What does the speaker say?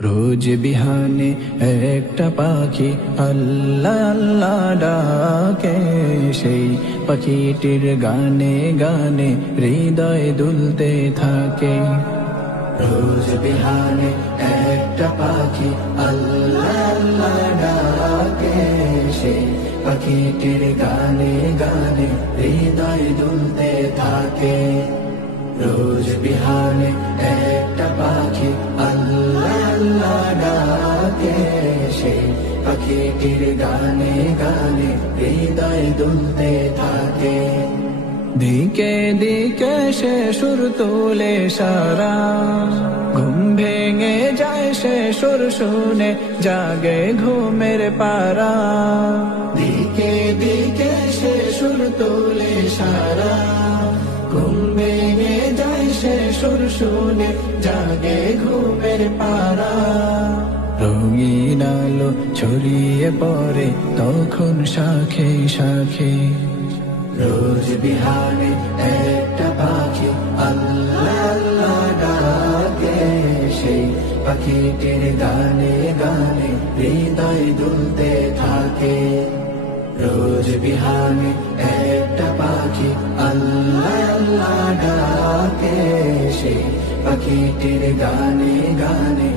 রোজ বিহানে একটা পাখি আল্লাহ আল্লাহ ডাকে, সেই পাখিটির গানে গানে হৃদয় দুলতে থাকে। রোজ বিহানে একটা পাখি আল্লাহ আল্লাহ ডাকে, সেই পাখিটির গানে গানে হৃদয় দুলতে থাকে। রোজ বিহানে একটা পাখি আল্লাহ আল্লাহ ডাকে, সেই পাখিটির গানে গানে হৃদয় দুলতে থাকে। দিকে দিকে সে সুর তোলে সারা, ঘুম ভেঙে যায় সে সুর শুনে জাগে ঘুমের পারা। দিকে দিকে সে সুর তোলে সারা, ঘুম ভেঙে যায় সে সুর শুনে জাগে ঘুমের পারা। রঙিন আলো ছড়িয়ে পড়ে তখন শাখে শাখে। রোজ বিহানে একটা পাখি আল্লাহ আল্লাহ ডাকে, সেই পাখিটির গানে গানে হৃদয় দুলতে থাকে। রোজ বিহানে একটা পাখি আল্লাহ আল্লাহ ডাকে, সেই পাখিটির গানে গানে